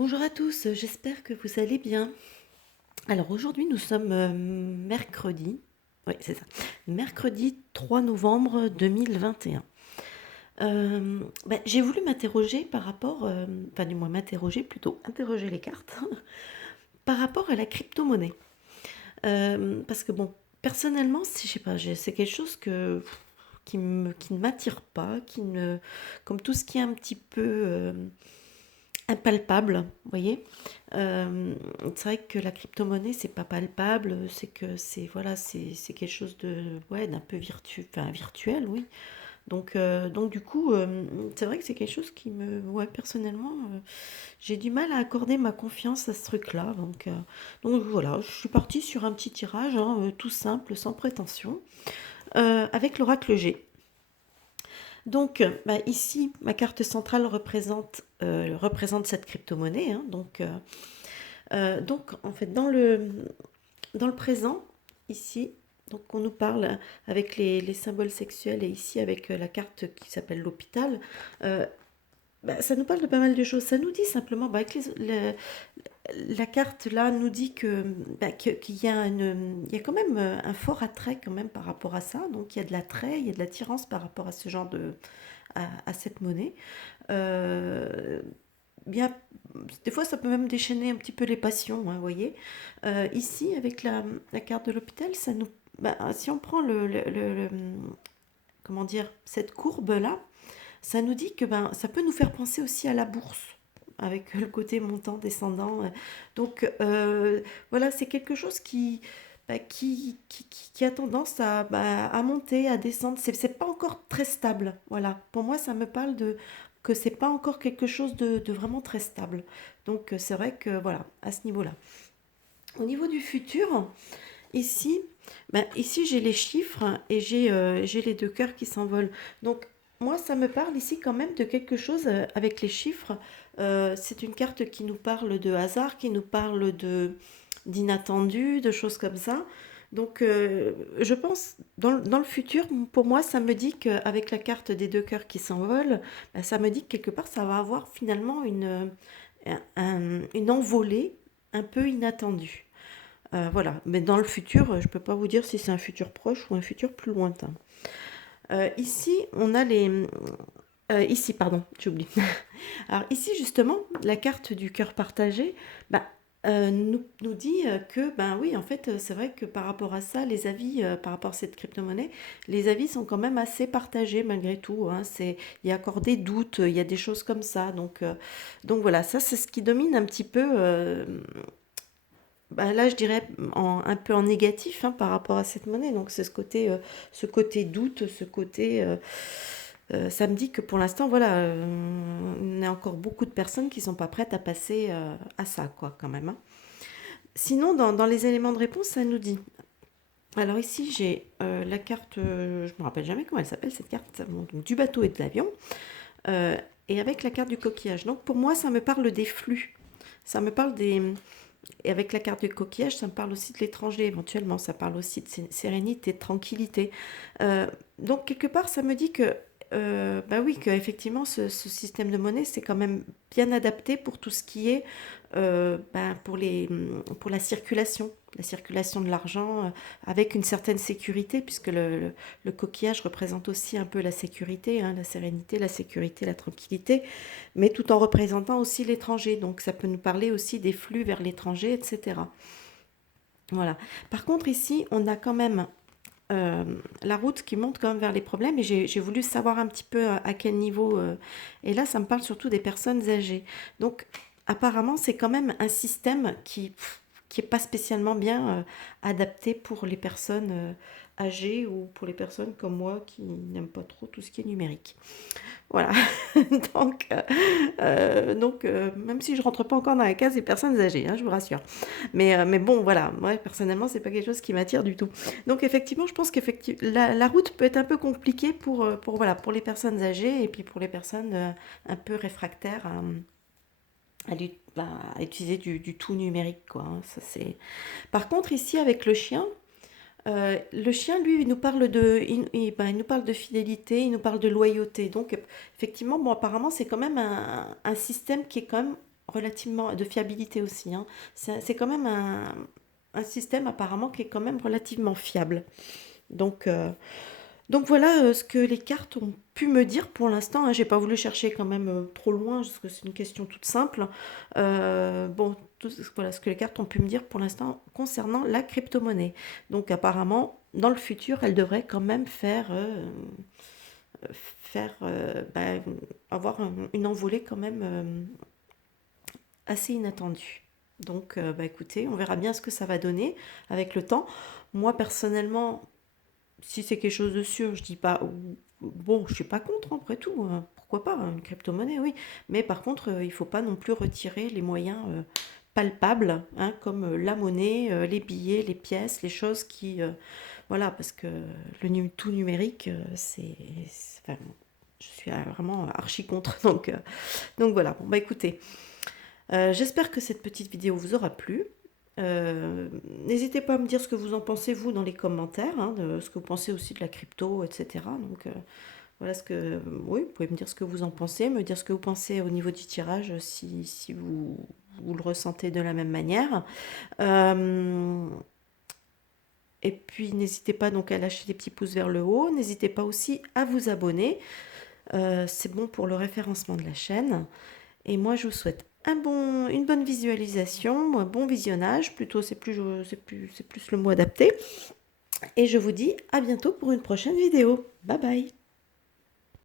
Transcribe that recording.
Bonjour à tous, j'espère que vous allez bien. Alors aujourd'hui nous sommes mercredi, oui c'est ça, mercredi 3 novembre 2021. J'ai voulu m'interroger par rapport, enfin du moins m'interroger plutôt, interroger les cartes, par rapport à la crypto-monnaie. Parce que bon, personnellement, je sais pas, c'est quelque chose qui ne m'attire pas, comme tout ce qui est un petit peu impalpable, vous voyez. C'est vrai que la crypto-monnaie, c'est pas palpable, c'est que c'est voilà, c'est quelque chose de ouais, d'un peu enfin, virtuel, oui. Donc du coup, c'est vrai que c'est quelque chose qui ouais, personnellement, j'ai du mal à accorder ma confiance à ce truc-là. Donc voilà, je suis partie sur un petit tirage, hein, tout simple, sans prétention, avec l'oracle G. Donc, ici, ma carte centrale représente cette crypto-monnaie, hein. Donc, en fait, dans le présent, ici, donc on nous parle avec les symboles sexuels et ici avec la carte qui s'appelle l'hôpital. euh, Ça nous parle de pas mal de choses. Ça nous dit simplement, la carte là nous dit qu'il y a il y a quand même un fort attrait quand même par rapport à ça. Donc il y a de l'attrait, il y a de l'attirance par rapport à ce genre à cette monnaie. Euh, Bien, des fois, ça peut même déchaîner un petit peu les passions, hein, vous voyez. Ici, avec la carte de l'hôpital, si on prend comment dire, cette courbe-là, ça nous dit que ça peut nous faire penser aussi à la bourse, avec le côté montant, descendant. Donc, voilà, c'est quelque chose qui a tendance à monter, à descendre. C'est pas encore très stable. Voilà. Pour moi, ça me parle de que c'est pas encore quelque chose de vraiment très stable. Donc, c'est vrai que voilà, à ce niveau-là. Au niveau du futur, ici, ici j'ai les chiffres et j'ai les deux cœurs qui s'envolent. Donc, moi, ça me parle ici quand même de quelque chose avec les chiffres. C'est une carte qui nous parle de hasard, qui nous parle d'inattendu, de choses comme ça. Donc, je pense, dans le futur, pour moi, ça me dit qu'avec la carte des deux cœurs qui s'envolent, ça me dit que quelque part, ça va avoir finalement une envolée un peu inattendue. Voilà, mais dans le futur, je ne peux pas vous dire si c'est un futur proche ou un futur plus lointain. Ici, on a ici, pardon, j'ai oublié. Alors ici, justement, la carte du cœur partagé bah, nous dit que, ben oui, en fait, c'est vrai que par rapport à ça, les avis, par rapport à cette crypto-monnaie, les avis sont quand même assez partagés malgré tout, hein. Il y a encore des doutes, il y a des choses comme ça. Donc voilà, ça c'est ce qui domine un petit peu. Là, je dirais un peu en négatif, hein, par rapport à cette monnaie. Donc, c'est ce côté doute, ça me dit que pour l'instant, voilà, il y a encore beaucoup de personnes qui sont pas prêtes à passer à ça, quoi, quand même, hein. Sinon, dans les éléments de réponse, ça nous dit. Alors ici, j'ai la carte, je me rappelle jamais comment elle s'appelle cette carte, bon, donc, du bateau et de l'avion, euh, et avec la carte du coquillage. Donc pour moi, ça me parle des flux. Ça me parle des, Et avec la carte du coquillage, ça me parle aussi de l'étranger éventuellement, ça parle aussi de sérénité, de tranquillité. Donc quelque part, ça me dit que, bah oui, qu'effectivement, ce système de monnaie, c'est quand même bien adapté pour tout ce qui est, pour la circulation de l'argent, avec une certaine sécurité, puisque le coquillage représente aussi un peu la sécurité, hein, la sérénité, la sécurité, la tranquillité, mais tout en représentant aussi l'étranger. Donc ça peut nous parler aussi des flux vers l'étranger, etc. Voilà. Par contre, ici, on a quand même euh, la route qui monte quand même vers les problèmes et j'ai voulu savoir un petit peu à quel niveau. Et là, ça me parle surtout des personnes âgées. Donc, apparemment, c'est quand même un système qui est pas spécialement bien adapté pour les personnes âgées ou pour les personnes comme moi qui n'aiment pas trop tout ce qui est numérique. Voilà. Même si je rentre pas encore dans la case des personnes âgées, hein, je vous rassure. Mais bon, voilà, moi personnellement, c'est pas quelque chose qui m'attire du tout. Donc effectivement, je pense qu'effectivement, la route peut être un peu compliquée voilà, pour les personnes âgées et puis pour les personnes un peu réfractaires à utiliser du tout numérique, quoi, hein. Par contre, ici, avec le chien, lui, il nous parle de fidélité, il nous parle de loyauté. Donc, effectivement, bon, apparemment, c'est quand même un système qui est quand même relativement de fiabilité aussi, hein. C'est quand même un système apparemment qui est quand même relativement fiable. Donc, euh, donc voilà ce que les cartes ont pu me dire pour l'instant, hein. J'ai pas voulu chercher quand même trop loin parce que c'est une question toute simple. Bon, voilà ce que les cartes ont pu me dire pour l'instant concernant la crypto-monnaie. Donc apparemment, dans le futur, elle devrait quand même bah, avoir une envolée quand même assez inattendue. Donc, bah, écoutez, on verra bien ce que ça va donner avec le temps. Moi, personnellement, si c'est quelque chose de sûr, je dis pas. Bon, je suis pas contre, après tout, hein. Pourquoi pas, hein, une crypto-monnaie, oui. Mais par contre, il faut pas non plus retirer les moyens palpables, hein, comme la monnaie, les billets, les pièces, les choses qui. Voilà, parce que tout numérique, enfin, je suis vraiment archi contre. Donc voilà, bon, bah écoutez. J'espère que cette petite vidéo vous aura plu. Euh, N'hésitez pas à me dire ce que vous en pensez, vous, dans les commentaires, hein, de ce que vous pensez aussi de la crypto, etc. Donc, voilà ce que... Oui, vous pouvez me dire ce que vous en pensez, me dire ce que vous pensez au niveau du tirage, si vous le ressentez de la même manière. Euh, et puis, n'hésitez pas donc à lâcher des petits pouces vers le haut. N'hésitez pas aussi à vous abonner. C'est bon pour le référencement de la chaîne. Et moi, je vous souhaite une bonne visualisation, un bon visionnage. Plutôt, c'est plus le mot adapté. Et je vous dis à bientôt pour une prochaine vidéo. Bye bye.